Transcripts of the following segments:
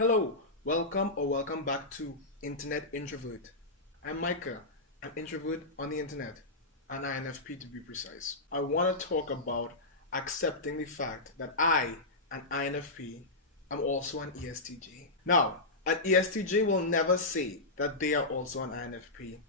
Hello, welcome back to Internet Introvert. I'm Micah, an introvert on the internet, an INFP to be precise. I want to talk about accepting the fact that I, an INFP, am also an ESTJ. Now, an ESTJ will never say that they are also an INFP.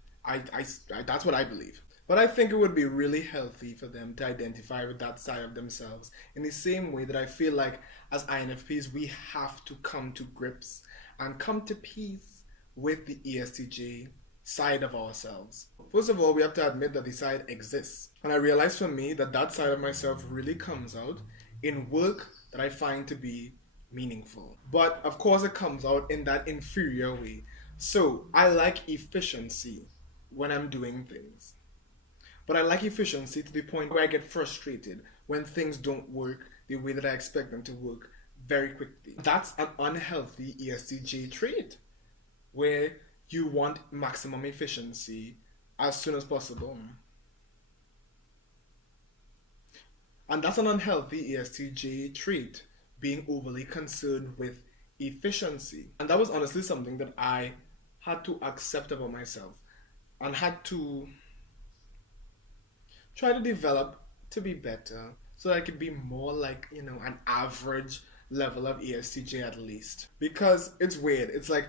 That's what I believe. But I think it would be really healthy for them to identify with that side of themselves in the same way that I feel like as INFPs we have to come to grips and come to peace with the ESTJ side of ourselves. First of all, we have to admit that the side exists. And I realize for me that that side of myself really comes out in work that I find to be meaningful. But of course, it comes out in that inferior way. So I like efficiency when I'm doing things. But I like efficiency to the point where I get frustrated when things don't work the way that I expect them to work very quickly. That's an unhealthy ESTJ trait where you want maximum efficiency as soon as possible. And that's an unhealthy ESTJ trait, being overly concerned with efficiency. And that was honestly something that I had to accept about myself and had to try to develop to be better so that I could be more like, an average level of ESTJ at least. Because it's weird. It's like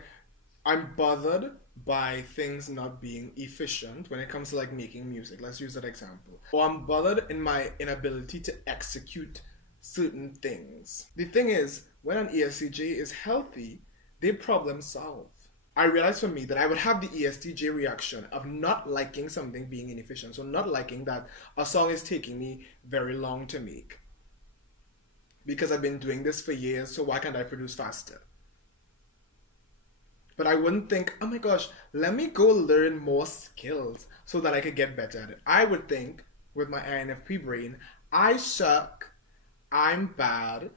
I'm bothered by things not being efficient when it comes to like making music. Let's use that example. Or I'm bothered in my inability to execute certain things. The thing is, when an ESTJ is healthy, they problem solve. I realized for me that I would have the ESTJ reaction of not liking something being inefficient. So not liking that a song is taking me very long to make. Because I've been doing this for years, so why can't I produce faster? But I wouldn't think, oh my gosh, let me go learn more skills so that I could get better at it. I would think, with my INFP brain, I suck, I'm bad,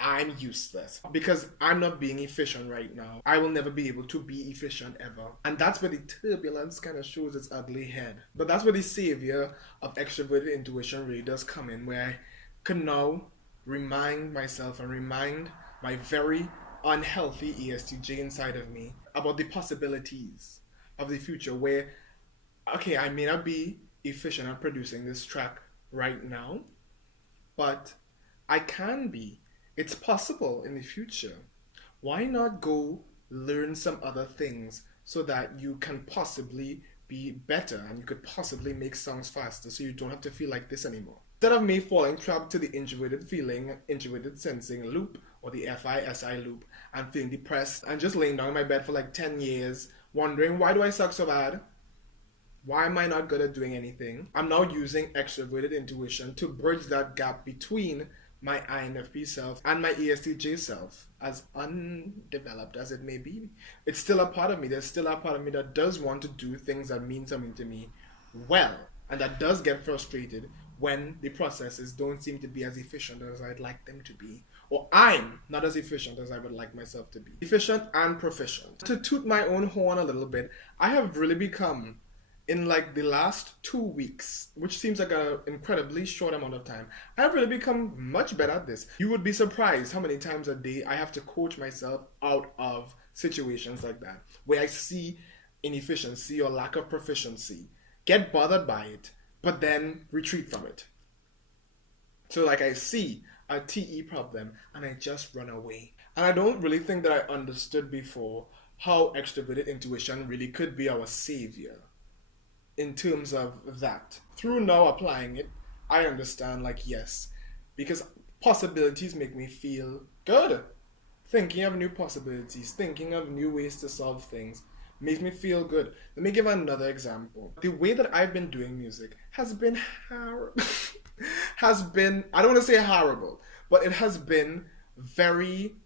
I'm useless because I'm not being efficient right now. I will never be able to be efficient ever. And that's where the turbulence kind of shows its ugly head. But that's where the savior of extroverted intuition really does come in, where I can now remind myself and remind my very unhealthy ESTJ inside of me about the possibilities of the future where, okay, I may not be efficient at producing this track right now, but I can be. It's possible in the future. Why not go learn some other things so that you can possibly be better and you could possibly make songs faster so you don't have to feel like this anymore? Instead of me falling trapped to the introverted feeling, introverted sensing loop or the FI-SI loop and feeling depressed and just laying down in my bed for like 10 years wondering, why do I suck so bad? Why am I not good at doing anything? I'm now using extroverted intuition to bridge that gap between my INFP self and my ESTJ self, as undeveloped as it may be. It's still a part of me. There's still a part of me that does want to do things that mean something to me well, and that does get frustrated when the processes don't seem to be as efficient as I'd like them to be, or I'm not as efficient as I would like myself to be. Efficient and proficient. To toot my own horn a little bit, I have really become, in like the last 2 weeks, which seems like an incredibly short amount of time, I've really become much better at this. You would be surprised how many times a day I have to coach myself out of situations like that, where I see inefficiency or lack of proficiency, get bothered by it, but then retreat from it. So like I see a TE problem and I just run away. And I don't really think that I understood before how extroverted intuition really could be our savior in terms of that. Through now applying it, I understand, like, yes, because possibilities make me feel good. Thinking of new possibilities, thinking of new ways to solve things makes me feel good. Let me give another example. The way that I've been doing music has been horrible. I don't want to say horrible, but it has been very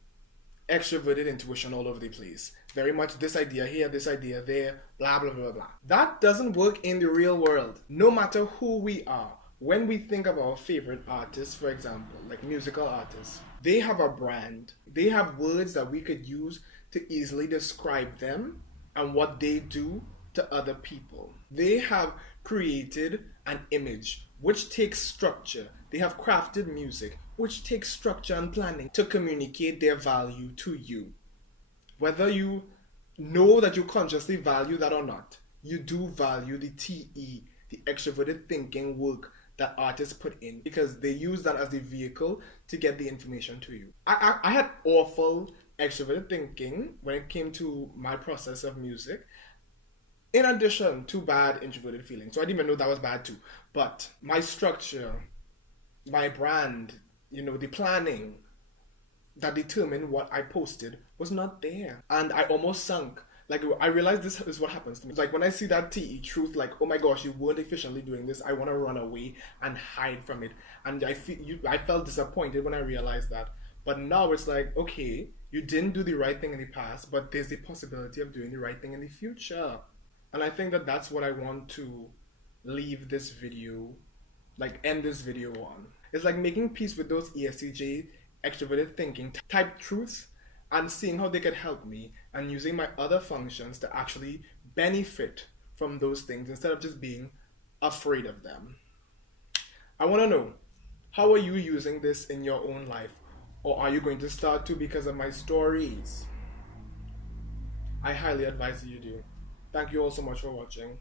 extroverted intuition all over the place. Very much this idea here, this idea there, blah, blah, blah, blah. That doesn't work in the real world. No matter who we are, when we think of our favorite artists, for example, like musical artists, they have a brand. They have words that we could use to easily describe them and what they do to other people. They have created an image which takes structure. They have crafted music which takes structure and planning to communicate their value to you. Whether you know that you consciously value that or not, you do value the TE, the extroverted thinking work that artists put in, because they use that as the vehicle to get the information to you. I had awful extroverted thinking when it came to my process of music, in addition to bad introverted feelings. So I didn't even know that was bad too. But my structure, my brand, the planning that determined what I posted was not there. And I almost sunk. Like, I realized this is what happens to me. Like, when I see that TE truth, like, oh my gosh, you weren't efficiently doing this, I want to run away and hide from it. And I felt disappointed when I realized that. But now it's like, okay, you didn't do the right thing in the past, but there's the possibility of doing the right thing in the future. And I think that that's what I want to leave this video, like end this video on. It's like making peace with those ESTJ, extroverted thinking type truths, and seeing how they could help me, and using my other functions to actually benefit from those things instead of just being afraid of them. I want to know, how are you using this in your own life? Or are you going to start to because of my stories? I highly advise that you do. Thank you all so much for watching.